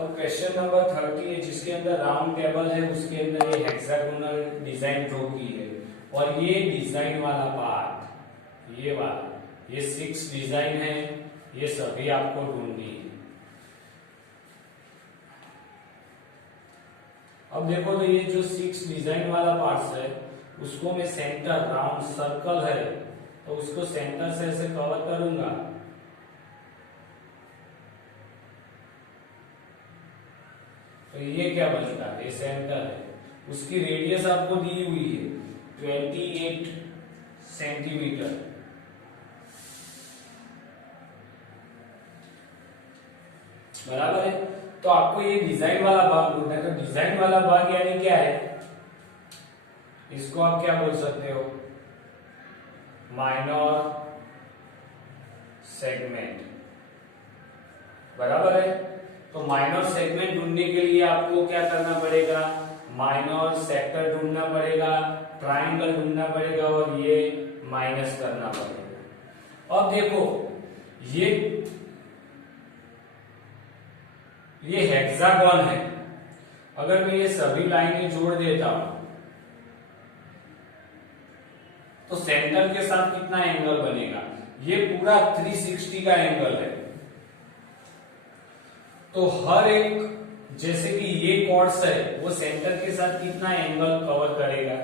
अब question number 30 है जिसके अंदर राउंड टेबल है, उसके अंदर ये हेक्सागोनल डिजाइन ड्रॉ की है और ये डिजाइन वाला पार्ट, ये वाला, ये 6 डिजाइन है, ये सभी आपको ढूंढनी है। अब देखो तो ये जो 6 डिजाइन वाला पार्ट है उसको मैं सेंटर राउंड सर्कल है तो उसको सेंटर से ऐसे कवर करूंगा। तो ये क्या बनेगा, ये सेंटर है, उसकी रेडियस आपको दी हुई है 28 सेंटीमीटर। बराबर है। तो आपको ये डिजाइन वाला भाग ढूंढना है। तो डिजाइन वाला भाग यानी क्या है, इसको आप क्या बोल सकते हो, माइनर सेगमेंट। बराबर है। तो माइनर सेगमेंट ढूंढने के लिए आपको क्या करना पड़ेगा, माइनर सेक्टर ढूंढना पड़ेगा, ट्राइंगल ढूंढना पड़ेगा और ये माइनस करना पड़ेगा। अब देखो ये हेक्सागन है, अगर मैं ये सभी लाइनें जोड़ देता हूं तो सेंटर के साथ कितना एंगल बनेगा, ये पूरा 360 का एंगल है। तो हर एक, जैसे कि ये कॉर्ड्स है वो सेंटर के साथ कितना एंगल कवर करेगा,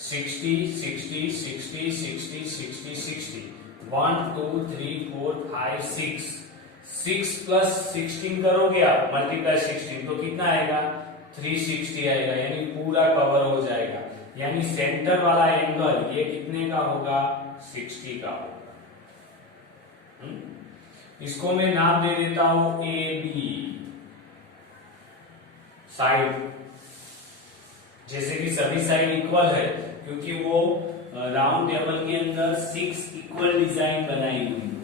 60 60 60 60 60 60, 1 2 3 4 5 6, 6 प्लस 16 करोगे आप मल्टीप्लाई 16 तो कितना आएगा, 360 आएगा, यानी पूरा कवर हो जाएगा। यानी सेंटर वाला एंगल ये कितने का होगा, 60 का होगा। इसको मैं नाम दे देता हूं ए बी साइड, जैसे कि सभी साइड इक्वल है क्योंकि वो राउंड टेबल के अंदर 6 इक्वल डिजाइन बनाई हुई है।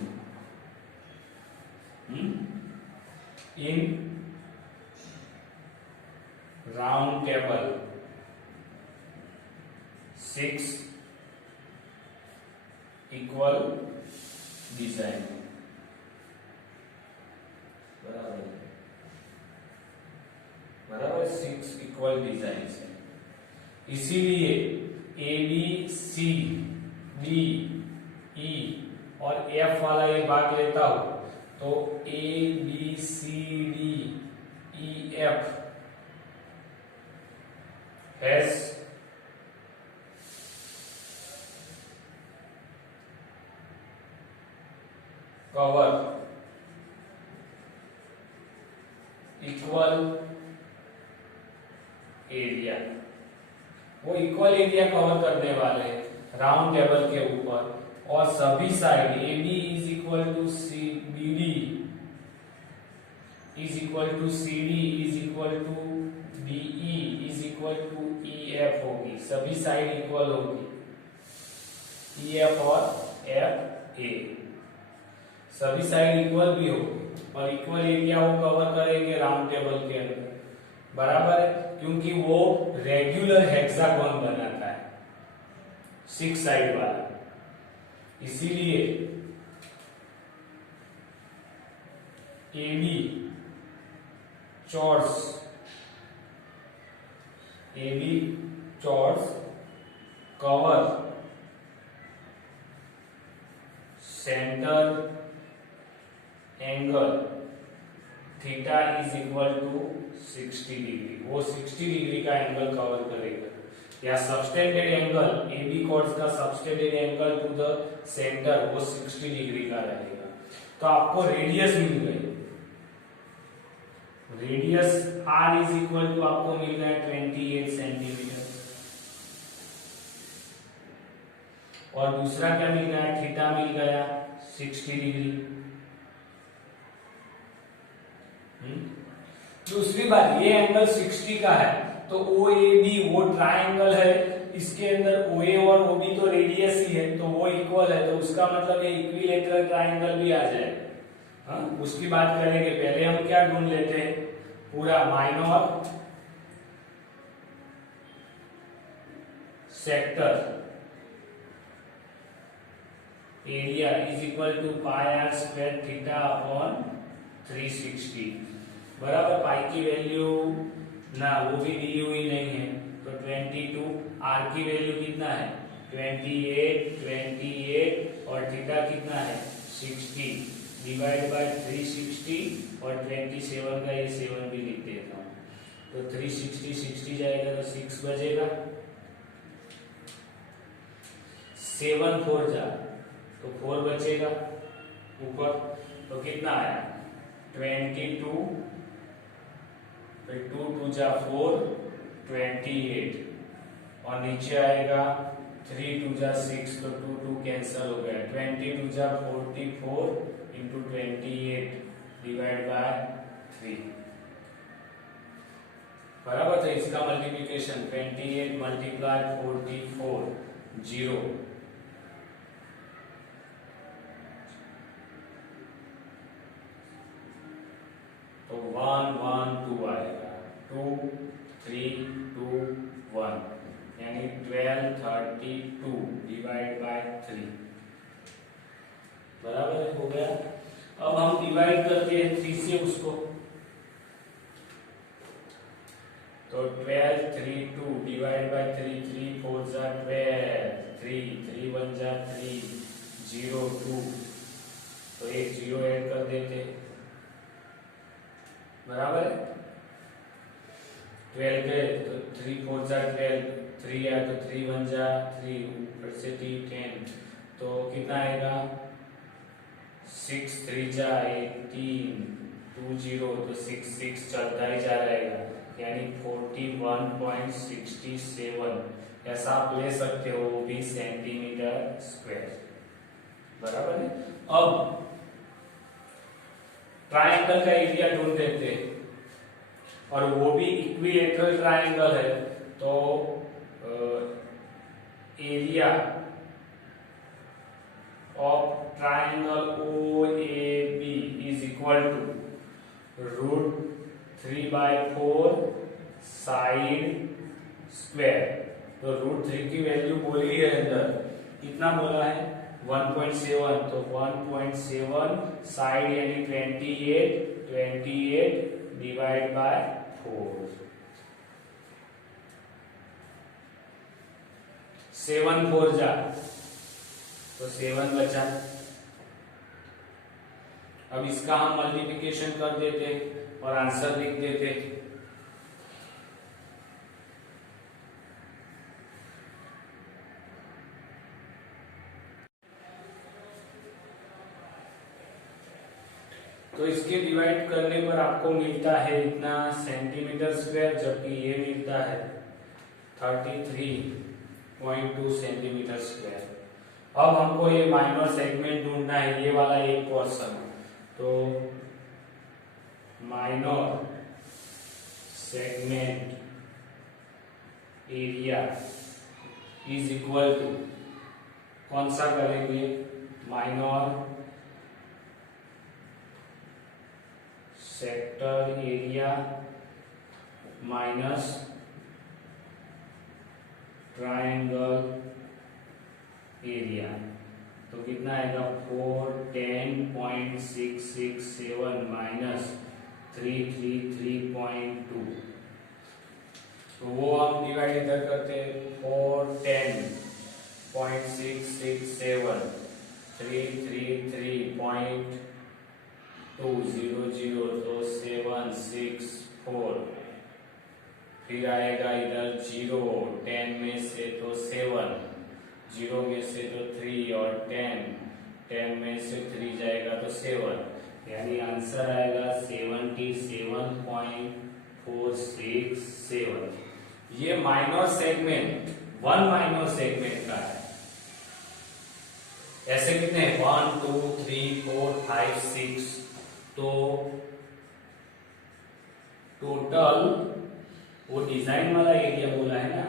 In round table 6 equal design. बराबर 6 इक्वल डिजाइन है, इसीलिए ए बी सी डी ई और एफ वाला ये भाग लेता हूं तो A B C D E F has cover equal area. वो इक्वल एरिया कवर करने वाले राउंड टेबल के ऊपर, और सभी side A B is equal to C B D is equal to C D is equal to D E is equal to E F होगी, सभी side equal होगी, E F और एफ ए सभी side equal भी होगी और equal area वो cover करेंगे राउंड टेबल के अंदर। बराबर है, क्योंकि वो रेगुलर हेक्सागोन बनाता है 6 साइड वाला, इसीलिए A B chords cover centre angle theta is equal to 60 degree, वो 60 डिग्री का एंगल कवर करेगा। या subtended angle A B chords का subtended angle to the centre वो 60 डिग्री का रहेगा। तो आपको रेडियस मिल गई, radius R is equal to आपको मिल गया 28 सेंटीमीटर, और दूसरा क्या मिल गया, थीटा मिल गया 60 डिग्री। दूसरी बात, ये एंगल 60 का है तो ओ ए बी वो ट्राइंगल है, इसके अंदर ओ ए और ओ बी तो रेडियस ही है तो वो इक्वल है, तो उसका मतलब ये इक्विलेटरल ट्राइंगल भी आ जाएगा। हाँ, उसकी बात करेंगे, पहले हम क्या ढूंढ लेते हैं, पूरा minor sector area is equal to pi R square theta upon 360। बराबर। पाई की वैल्यू ना वो भी दी हुई नहीं है, तो 22। आर की वैल्यू कितना है 28 और थीटा कितना है 60 डिवाइड बाय 360 और 27 का ये 7 भी लिख देता हूँ। तो 360 जाएगा तो 6 बजेगा, 7 4 जा तो 4 बचेगा ऊपर, तो कितना आया 22, फिर 2 2 जा 4 28 और नीचे आएगा 3 2 जा 6 तो 2 2 कैंसिल हो गया, 22 जा 44 इंटू 28 डिवाइड बाय 3 बराबर। तो इसका मल्टीप्लिकेशन 28 मल्टीप्लाई 44 0 तो 1 1 2 आएगा 2 3 2 1 यानी 1232 डिवाइड बाय 3 बराबर हो गया। अब हम डिवाइड करते हैं 3 से उसको, तो 12 3 2 डिवाइड बाय 3 3 4 जा 12 3 3 1 जा 3 0 2 तो एक 0 ऐड कर देते बराबर है। 12 के तो 3 4 जा 12 3 आया तो 3 1 जा 3 ऊपर से 10 तो कितना आएगा 6 3 जा 18 2 0 तो 6 6 चलता ही जा रहेगा यानी 41.67 ऐसा आप ले सकते हो 20 सेंटीमीटर स्क्वायर बराबर है। अब ट्रायंगल का एरिया ढूंढ लेते हैं और वो भी इक्विलेटरल ट्रायंगल है, तो area of triangle OAB is equal to √3/4 side square. तो √3 की वैल्यू बोली है अंदर, कितना बोला है 1.7 तो 1.7 साइड यानी 28 डिवाइड बाय 4 7 4 जा तो 7 बचा। अब इसका हम मल्टीप्लिकेशन कर देते और आंसर लिख देते। तो इसके डिवाइड करने पर आपको मिलता है इतना सेंटीमीटर स्क्वायर, जबकि ये मिलता है 33.2 सेंटीमीटर स्क्वायर। अब हमको ये माइनर सेगमेंट ढूंढना है, ये वाला एक पोर्शन, तो minor segment area is equal to कौन सा करेंगे minor sector area minus triangle area, तो कितना आएगा 410.667 माइनस 333.2। तो वो हम डिवाइड इधर करते हैं 410.667 333.200 तो 764, फिर आएगा इधर 0 10 में से तो 7 0 में से तो 3 और 10 में से 3 जाएगा तो 7 यानी आंसर आएगा 77.467। ये minor segment one minor segment का है। ऐसे कितने 1 2 3 4 5 6 तो टोटल वो डिजाइन वाला एरिया बोला है ना,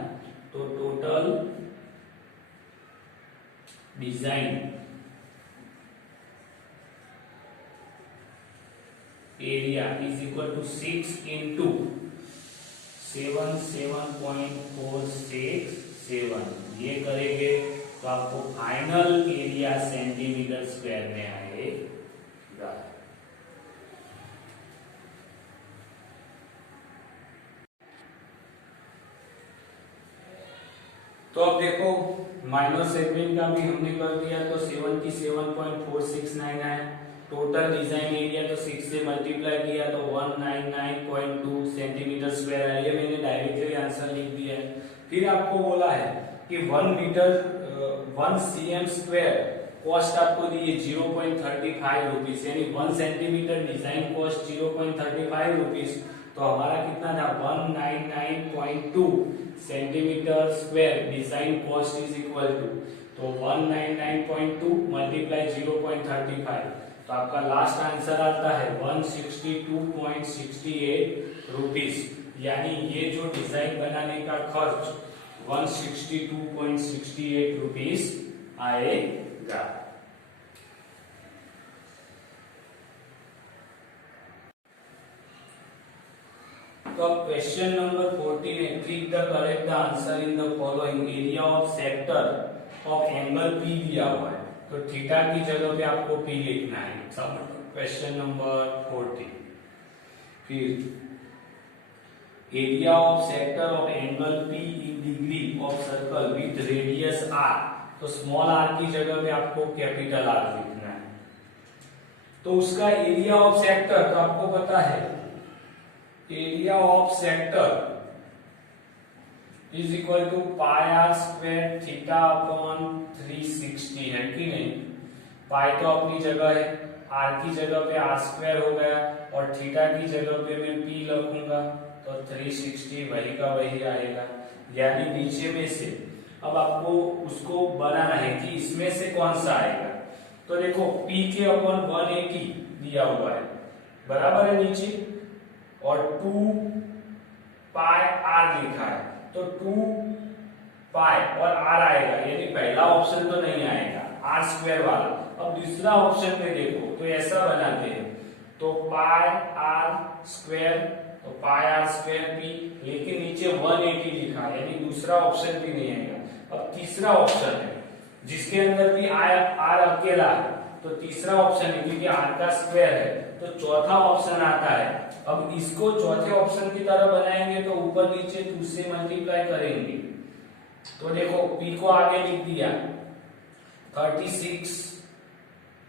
तो total design area is equal to 6 into 77.467। ये करेंगे तो आपको फाइनल एरिया सेंटीमीटर स्क्वायर में आएगा। तो अब देखो माइनर सेगमेंट का भी हमने कर दिया, तो 77.469 आया। टोटल डिजाइन एरिया तो 6 से मल्टीप्लाई किया तो 199.2 सेंटीमीटर स्क्वायर है। ये मैंने डायरेक्टली आंसर लिख दिया है। फिर आपको बोला है कि 1 cm स्क्वायर कॉस्ट आपको दी है 0.35 रुपीज, यानी 1 सेंटीमीटर डिजाइन कॉस्ट 0.35 रुपीज। तो हमारा कितना था 199.2 centimetre square design cost is equal to, तो 199.2 मल्टीप्लाई 0.35, तो आपका लास्ट आंसर आता है 162.68 रुपीज। यानी ये जो डिजाइन बनाने का खर्च 162.68 रुपीज आएगा। तो अब क्वेश्चन नंबर 14 है, click the correct answer in the following. Area of sector of angle P दिया हुआ है, तो थीटा की जगह पे आपको पी लिखना है। Question number 14। फिर area of sector of angle P in degree of circle with radius R, तो स्मॉल आर की जगह पे आपको कैपिटल आर लिखना है। तो उसका एरिया ऑफ सेक्टर तो आपको पता है, area of sector is equal to pi R square theta upon 360 है कि नहीं। पाई तो अपनी जगह है, आर की जगह पे आर स्क्वायर हो गया और थीटा की जगह पे मैं पी रखूंगा, तो 360 वही का वही आएगा। यानी नीचे में से अब आपको उसको बनाना है कि इसमें से कौन सा आएगा। तो देखो पी के अपॉन 180 दिया हुआ है, बराबर है नीचे, और 2 पाई आर लिखा है, तो 2 पाई और आर आएगा, यानी पहला ऑप्शन तो नहीं आएगा आर स्क्वायर वाला। अब दूसरा ऑप्शन पे देखो, तो ऐसा बनाते हैं, तो पाई आर स्क्वायर, तो पाई आर स्क्वायर पी, लेकिन नीचे 180 लिखा है, यानी दूसरा ऑप्शन भी नहीं आएगा। अब तीसरा ऑप्शन है जिसके अंदर भी आर अकेला है, तो तीसरा ऑप्शन है क्योंकि आर का स्क्वायर है, तो चौथा ऑप्शन आता है। अब इसको चौथे ऑप्शन की तरह बनाएंगे तो ऊपर नीचे 2 से मल्टीप्लाई करेंगे, तो देखो पी को आगे लिख दिया 36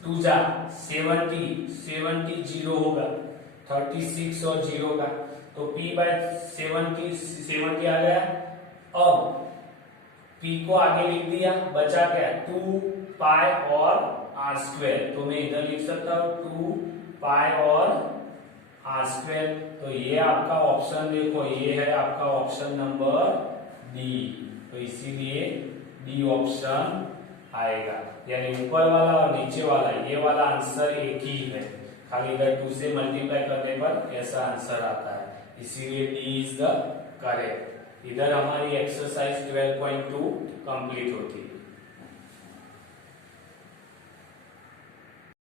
2 जा 70 0 होगा, 36 और 0 का, तो p बाय 70 आ गया। अब p को आगे लिख दिया, बचा क्या 2 पाई और आर स्क्वायर, तो मैं इधर लिख सकता हूं 2 पाई और आर स्क्वायर। तो ये आपका ऑप्शन देखो, ये है आपका ऑप्शन नंबर डी, तो इसीलिए डी ऑप्शन आएगा। यानी ऊपर वाला और नीचे वाला ये वाला आंसर एक ही है, खाली इधर 2 से मल्टीप्लाई करने पर ऐसा आंसर आता है, इसीलिए डी इज द करेक्ट। इधर हमारी एक्सरसाइज 12.2 कंप्लीट होती है।